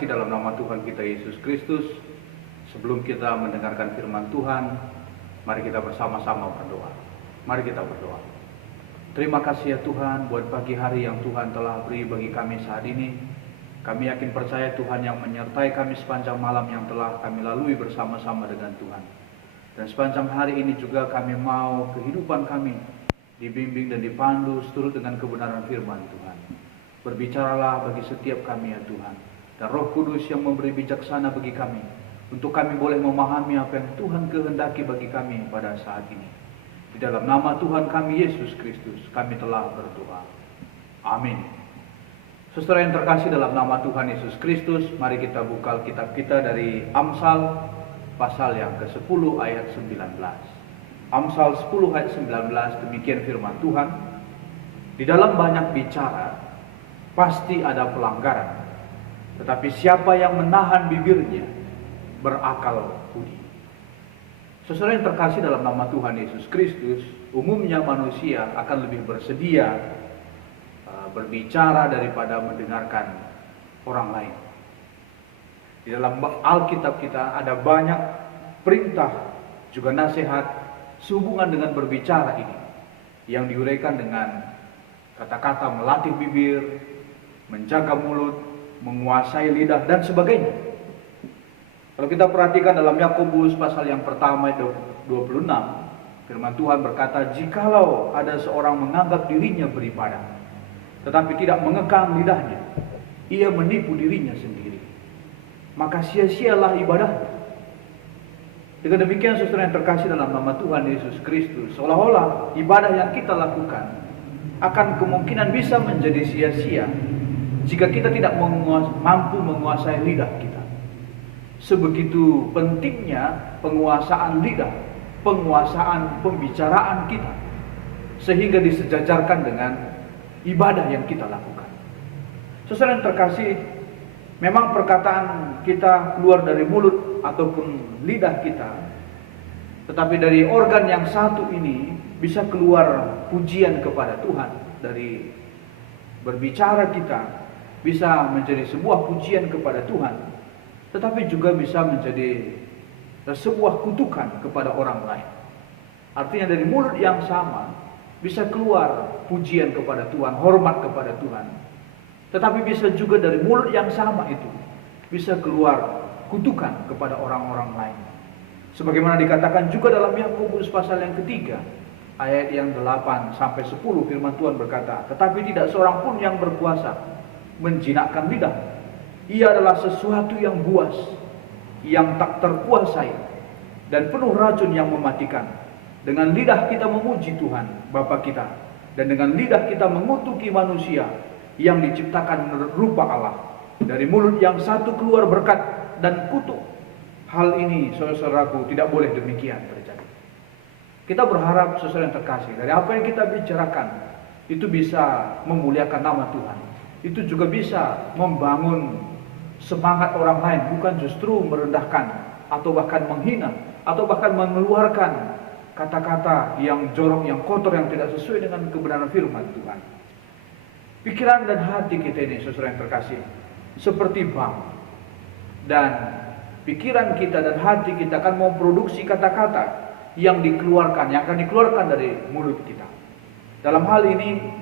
terkasih dalam nama Tuhan kita Yesus Kristus, sebelum kita mendengarkan firman Tuhan, mari kita bersama-sama berdoa. Mari kita berdoa. Terima kasih ya Tuhan buat pagi hari yang Tuhan telah beri bagi kami saat ini. Kami yakin percaya Tuhan yang menyertai kami sepanjang malam yang telah kami lalui bersama-sama dengan Tuhan. Dan sepanjang hari ini juga kami mau kehidupan kami dibimbing dan dipandu seturut dengan kebenaran firman Tuhan. Berbicaralah bagi setiap kami ya Tuhan. Dan Roh Kudus yang memberi bijaksana bagi kami, untuk kami boleh memahami apa yang Tuhan kehendaki bagi kami pada saat ini. Di dalam nama Tuhan kami Yesus Kristus, kami telah berdoa. Amin. Saudara yang terkasih dalam nama Tuhan Yesus Kristus, mari kita buka Alkitab kita dari Amsal pasal yang ke-10 ayat 19. Amsal 10 ayat 19, demikian firman Tuhan. Di dalam banyak bicara pasti ada pelanggaran, tetapi siapa yang menahan bibirnya berakal budi. Saudara yang terkasih dalam nama Tuhan Yesus Kristus, umumnya manusia akan lebih bersedia berbicara daripada mendengarkan orang lain. Di dalam Alkitab kita ada banyak perintah juga nasihat sehubungan dengan berbicara ini, yang diuraikan dengan kata-kata melatih bibir, menjaga mulut, menguasai lidah, dan sebagainya. Kalau kita perhatikan dalam Yakobus pasal yang pertama 26, firman Tuhan berkata, jikalau ada seorang menganggap dirinya beribadah, tetapi tidak mengekang lidahnya, ia menipu dirinya sendiri, maka sia-sialah ibadahnya. Dengan demikian saudara yang terkasih dalam nama Tuhan Yesus Kristus, seolah-olah ibadah yang kita lakukan akan kemungkinan bisa menjadi sia-sia jika kita tidak mampu menguasai lidah kita. Sebegitu pentingnya penguasaan lidah, penguasaan pembicaraan kita, sehingga disejajarkan dengan ibadah yang kita lakukan. Saudara yang terkasih, memang perkataan kita keluar dari mulut ataupun lidah kita, tetapi dari organ yang satu ini bisa keluar pujian kepada Tuhan. Dari berbicara kita bisa menjadi sebuah pujian kepada Tuhan, tetapi juga bisa menjadi sebuah kutukan kepada orang lain. Artinya dari mulut yang sama bisa keluar pujian kepada Tuhan, hormat kepada Tuhan, tetapi bisa juga dari mulut yang sama itu bisa keluar kutukan kepada orang-orang lain. Sebagaimana dikatakan juga dalam Yakobus pasal yang ketiga ayat yang 8 sampai 10, firman Tuhan berkata, tetapi tidak seorang pun yang berkuasa menjinakkan lidah. Ia adalah sesuatu yang buas, yang tak terkuasai, dan penuh racun yang mematikan. Dengan lidah kita memuji Tuhan Bapa kita, dan dengan lidah kita mengutuki manusia yang diciptakan menurut rupa Allah. Dari mulut yang satu keluar berkat dan kutuk. Hal ini saudara-saudaraku tidak boleh demikian terjadi. Kita berharap saudara yang terkasih, dari apa yang kita bicarakan itu bisa memuliakan nama Tuhan. Itu juga bisa membangun semangat orang lain, bukan justru merendahkan atau bahkan menghina atau bahkan mengeluarkan kata-kata yang jorok, yang kotor, yang tidak sesuai dengan kebenaran firman Tuhan. Pikiran dan hati kita ini saudara yang terkasih seperti bank, dan pikiran kita dan hati kita akan memproduksi kata-kata yang akan dikeluarkan dari mulut kita. Dalam hal ini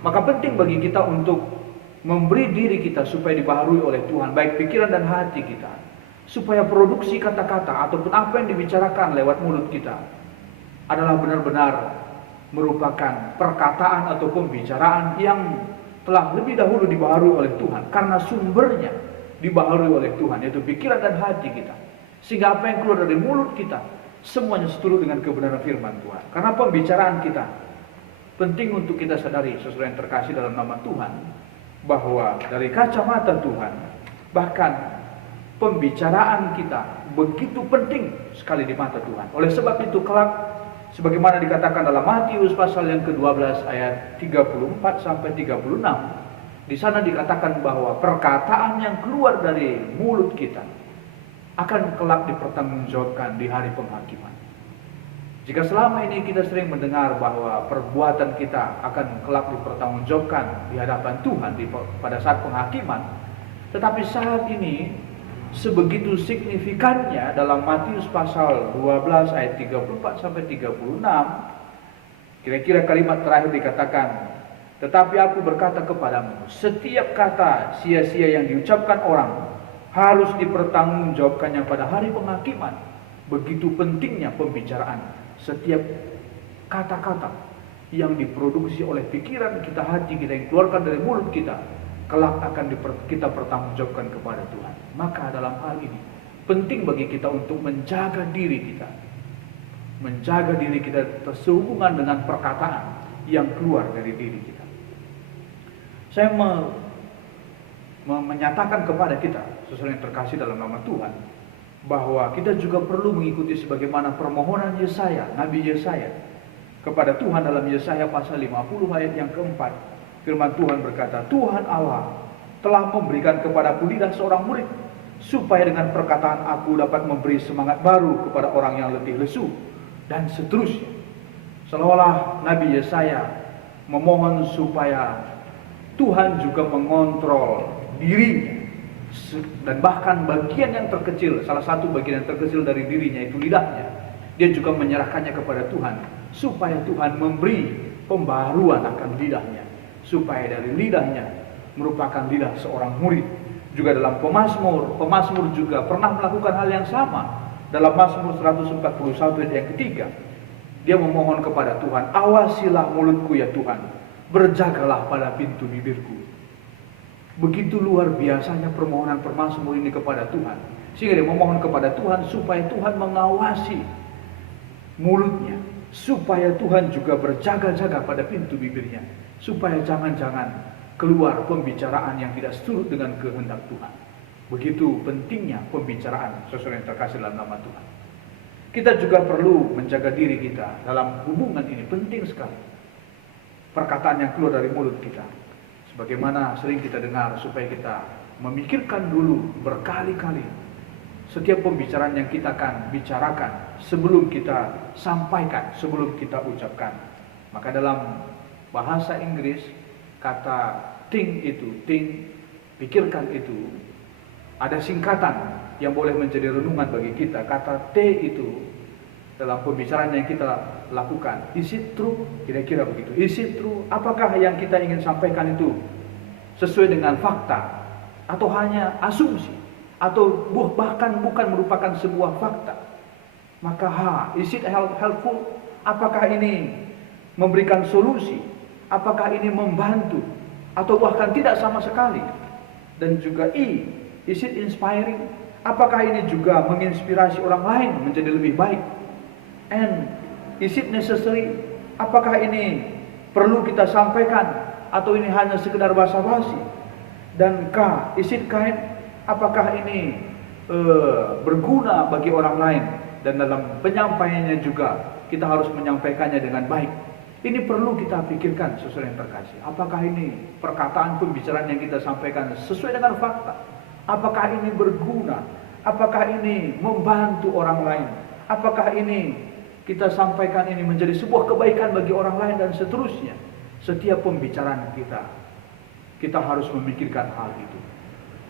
maka penting bagi kita untuk memberi diri kita supaya dibaharui oleh Tuhan, baik pikiran dan hati kita, supaya produksi kata-kata ataupun apa yang dibicarakan lewat mulut kita adalah benar-benar merupakan perkataan atau pembicaraan yang telah lebih dahulu dibaharui oleh Tuhan, karena sumbernya dibaharui oleh Tuhan, yaitu pikiran dan hati kita. Sehingga apa yang keluar dari mulut kita semuanya seturut dengan kebenaran firman Tuhan. Karena pembicaraan kita penting untuk kita sadari, saudara yang terkasih dalam nama Tuhan, bahwa dari kacamata Tuhan, bahkan pembicaraan kita begitu penting sekali di mata Tuhan. Oleh sebab itu kelak, sebagaimana dikatakan dalam Matius pasal yang ke-12 ayat 34 sampai 36, di sana dikatakan bahwa perkataan yang keluar dari mulut kita akan kelak dipertanggungjawabkan di hari penghakiman. Jika selama ini kita sering mendengar bahwa perbuatan kita akan kelak dipertanggungjawabkan di hadapan Tuhan pada saat penghakiman, Tetapi saat ini sebegitu signifikannya dalam Matius pasal 12 ayat 34 sampai 36, kira-kira kalimat terakhir dikatakan, tetapi aku berkata kepadamu, setiap kata sia-sia yang diucapkan orang harus dipertanggungjawabkannya pada hari penghakiman. Begitu pentingnya pembicaraan. Setiap kata-kata yang diproduksi oleh pikiran kita, hati kita, yang keluarkan dari mulut kita, kelak akan kita pertanggungjawabkan kepada Tuhan. Maka dalam hal ini penting bagi kita untuk menjaga diri kita, sehubungan dengan perkataan yang keluar dari diri kita. Saya menyatakan kepada kita, sesuai yang terkasih dalam nama Tuhan, bahwa kita juga perlu mengikuti sebagaimana permohonan Yesaya, Nabi Yesaya kepada Tuhan dalam Yesaya pasal 50 ayat yang keempat. Firman Tuhan berkata, Tuhan Allah telah memberikan kepadaku lidah seorang murid, supaya dengan perkataan aku dapat memberi semangat baru kepada orang yang letih lesu, dan seterusnya. Seolah Nabi Yesaya memohon supaya Tuhan juga mengontrol dirinya, dan bahkan bagian yang terkecil, salah satu bagian yang terkecil dari dirinya itu lidahnya, dia juga menyerahkannya kepada Tuhan, supaya Tuhan memberi pembaharuan akan lidahnya, supaya dari lidahnya merupakan lidah seorang murid. Juga dalam Pemazmur juga pernah melakukan hal yang sama. Dalam Mazmur 141 ayat yang ketiga, dia memohon kepada Tuhan, awasilah mulutku ya Tuhan, berjagalah pada pintu bibirku. Begitu luar biasanya permohonan Pemazmur ini kepada Tuhan, sehingga dia memohon kepada Tuhan supaya Tuhan mengawasi mulutnya, supaya Tuhan juga berjaga-jaga pada pintu bibirnya, supaya jangan-jangan keluar pembicaraan yang tidak seturut dengan kehendak Tuhan. Begitu pentingnya pembicaraan sesuai yang terkasih dalam nama Tuhan. Kita juga perlu menjaga diri kita dalam hubungan ini, penting sekali. Perkataan yang keluar dari mulut kita, sebagaimana sering kita dengar, supaya kita memikirkan dulu berkali-kali setiap pembicaraan yang kita akan bicarakan sebelum kita sampaikan, sebelum kita ucapkan. Maka dalam bahasa Inggris, kata think, pikirkan itu, ada singkatan yang boleh menjadi renungan bagi kita. Kata T itu dalam pembicaraan yang kita lakukan, is it true? Kira-kira begitu. Is it true? Apakah yang kita ingin sampaikan itu sesuai dengan fakta, atau hanya asumsi, atau bahkan bukan merupakan sebuah fakta? Maka is it helpful? Apakah ini memberikan solusi? Apakah ini membantu? Atau bahkan tidak sama sekali? Dan juga is it inspiring? Apakah ini juga menginspirasi orang lain menjadi lebih baik? And is it necessary? Apakah ini perlu kita sampaikan, atau ini hanya sekedar basa-basi? Dan is it kind? Apakah ini berguna bagi orang lain? Dan dalam penyampaiannya juga kita harus menyampaikannya dengan baik. Ini perlu kita pikirkan sesuai yang terkasih. Apakah ini perkataan pembicaraan yang kita sampaikan sesuai dengan fakta? Apakah ini berguna? Apakah ini membantu orang lain? Apakah ini kita sampaikan ini menjadi sebuah kebaikan bagi orang lain, dan seterusnya. Setiap pembicaraan kita harus memikirkan hal itu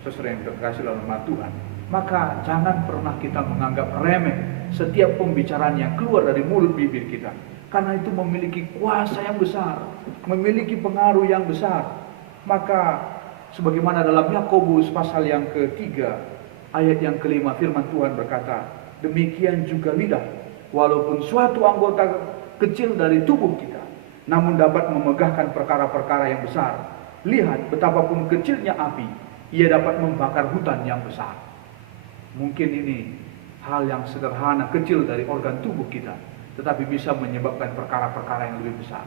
sesuai yang terkasih dalam nama Tuhan. Maka jangan pernah kita menganggap remeh setiap pembicaraan yang keluar dari mulut bibir kita, karena itu memiliki kuasa yang besar, memiliki pengaruh yang besar. Maka sebagaimana dalam Yakobus pasal yang ketiga ayat yang kelima, firman Tuhan berkata, demikian juga lidah, walaupun suatu anggota kecil dari tubuh kita, namun dapat memegahkan perkara-perkara yang besar. Lihat betapapun kecilnya api, ia dapat membakar hutan yang besar. Mungkin ini hal yang sederhana, kecil dari organ tubuh kita, tetapi bisa menyebabkan perkara-perkara yang lebih besar.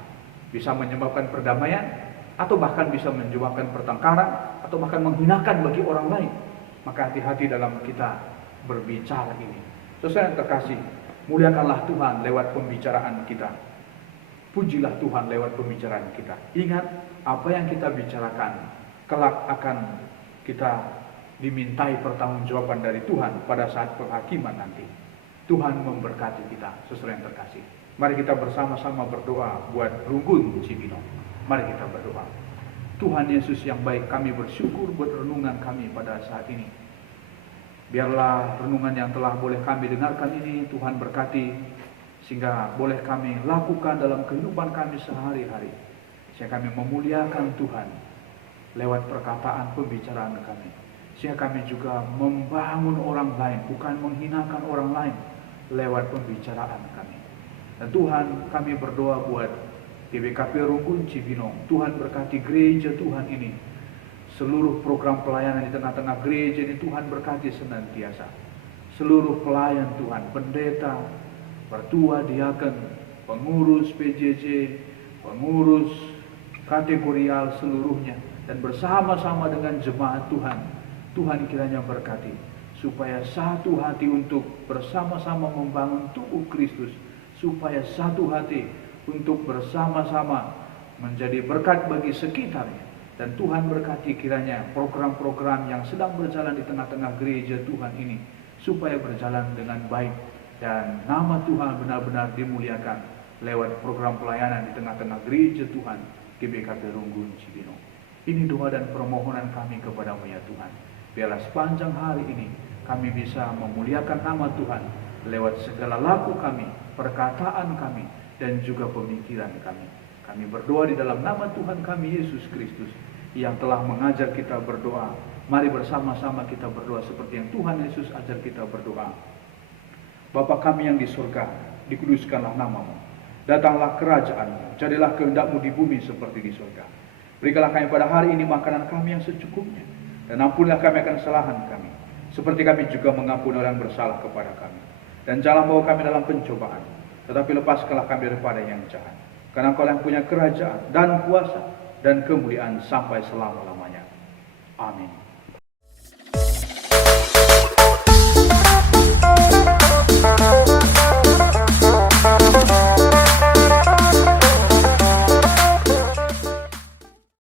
Bisa menyebabkan perdamaian, atau bahkan bisa menyebabkan pertengkaran, atau bahkan menghinakan bagi orang lain. Maka hati-hati dalam kita berbicara ini. Sesuai yang terkasih, muliakanlah Tuhan lewat pembicaraan kita. Pujilah Tuhan lewat pembicaraan kita. Ingat, apa yang kita bicarakan kelak akan kita dimintai pertanggungjawaban dari Tuhan pada saat penghakiman nanti. Tuhan memberkati kita sesuai yang terkasih. Mari kita bersama-sama berdoa buat Runggun Cibinong. Mari kita berdoa. Tuhan Yesus yang baik, kami bersyukur buat renungan kami pada saat ini. Biarlah renungan yang telah boleh kami dengarkan ini Tuhan berkati, sehingga boleh kami lakukan dalam kehidupan kami sehari-hari. Sehingga kami memuliakan Tuhan lewat perkataan pembicaraan kami. Sehingga kami juga membangun orang lain, bukan menghinakan orang lain lewat pembicaraan kami. Dan Tuhan, kami berdoa buat GBKP Runggun Cibinong. Tuhan berkati gereja Tuhan ini. Seluruh program pelayanan di tengah-tengah gereja ini Tuhan berkati senantiasa. Seluruh pelayan Tuhan, pendeta, pertua, diaken, pengurus PJJ, pengurus kategorial seluruhnya, dan bersama-sama dengan jemaat Tuhan, Tuhan kiranya berkati, supaya satu hati untuk bersama-sama membangun tubuh Kristus, supaya satu hati untuk bersama-sama menjadi berkat bagi sekitarnya. Dan Tuhan berkati kiranya program-program yang sedang berjalan di tengah-tengah gereja Tuhan ini, supaya berjalan dengan baik, dan nama Tuhan benar-benar dimuliakan lewat program pelayanan di tengah-tengah gereja Tuhan GBKP Runggun Cibinong. Ini doa dan permohonan kami kepadamu ya Tuhan. Biarlah sepanjang hari ini kami bisa memuliakan nama Tuhan lewat segala laku kami, perkataan kami, dan juga pemikiran kami. Kami berdoa di dalam nama Tuhan kami Yesus Kristus yang telah mengajar kita berdoa. Mari bersama-sama kita berdoa seperti yang Tuhan Yesus ajar kita berdoa. Bapa kami yang di surga, dikuduskanlah namamu. Datanglah kerajaan-Mu, jadilah kehendak-Mu di bumi seperti di surga. Berikanlah kami pada hari ini makanan kami yang secukupnya, dan ampunilah kami akan kesalahan kami, seperti kami juga mengampuni orang yang bersalah kepada kami. Dan jangan bawa kami dalam pencobaan, tetapi lepaskanlah kami daripada yang jahat. Karena Engkau yang punya kerajaan dan kuasa dan kemuliaan sampai selama-lamanya. Amin.